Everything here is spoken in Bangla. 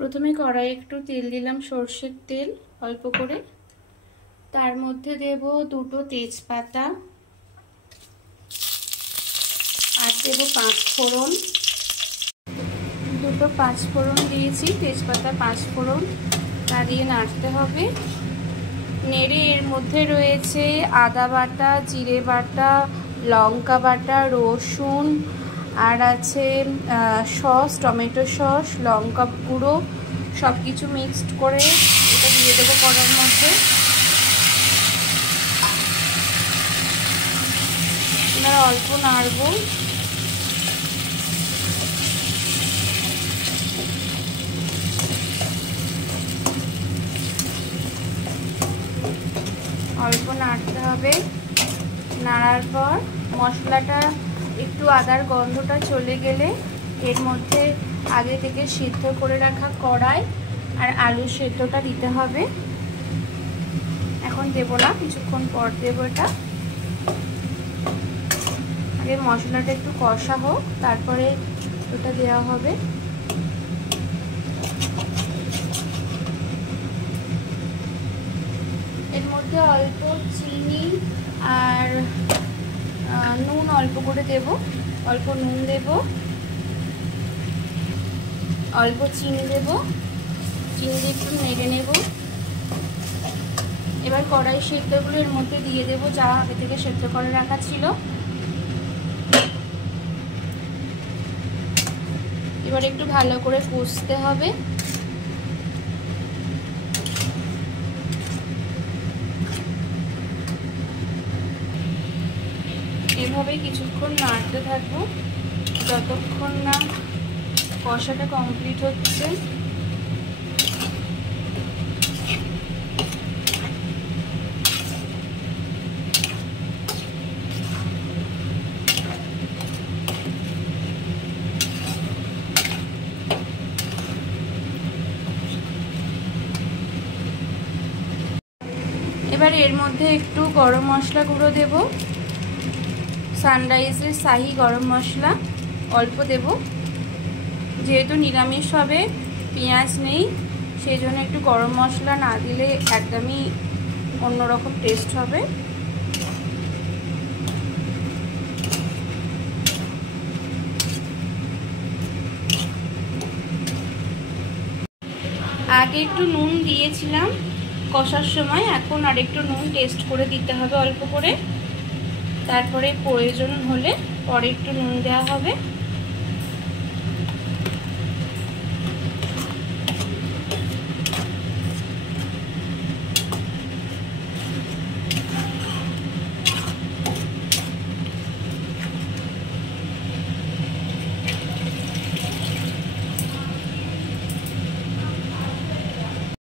প্রথমে কড়াইয়ে একটু তেল দিলাম, সরষের তেল অল্প করে। তার মধ্যে দেব দুটো তেজপাতা আর দেব 5 ফোড়ন। দুটো 5 ফোড়ন দিয়েছি, তেজপাতা 5 ফোড়ন, তা দিয়ে নাড়তে হবে। নেড়ে এর মধ্যে রয়েছে আদা বাটা, জিরে বাটা, লঙ্কা বাটা, রসুন, আর আছে সস, টমেটো সস, লঙ্কা গুঁড়ো, সব কিছু মিক্সড করে এটা দিয়ে দেবো কড়ার মধ্যে। এবার অল্প নাড়বো। অল্প নাড়তে হবে। নাড়ার পর মশলাটা একটু আদার গন্ধটা চলে গেলে এর মধ্যে আগে থেকে সিদ্ধ করে রাখা কড়াই আর আলু সেদ্ধটা দিতে হবে। এখন দেব না, কিছুক্ষণ পর দেব এটা। আগে মশলাটা একটু কষা হোক, তারপরে ওটা দেওয়া হবে। এর মধ্যে অল্প চিনি আর নুন অল্প করে দেব, অল্প নুন দেব, অল্প চিনি দেব, চিনি দিয়ে একটু নেড়ে নেব। এবার কড়াই সেদ্ধগুলো এর মধ্যে দিয়ে দেব, যা আগে থেকে সেদ্ধ করে রাখা ছিল। এবার একটু ভালো করে কষতে হবে। এভাবে কিছুক্ষণ নাড়তে থাকবো যতক্ষণ না কষাটা কমপ্লিট হচ্ছে। এবার এর মধ্যে একটু গরম মশলা গুঁড়ো দেব, সানরাইজের শাহি গরম মশলা অল্প দেব। যেহেতু নিরামিষ হবে, পেঁয়াজ নেই, সেই জন্য একটু গরম মশলা না দিলে একদমই অন্যরকম টেস্ট হবে। আগে একটু নুন দিয়েছিলাম কষার সময়, এখন আর একটু নুন টেস্ট করে দিতে হবে অল্প করে। তারপরে প্রয়োজন হলে পরে একটু নুন দেওয়া হবে।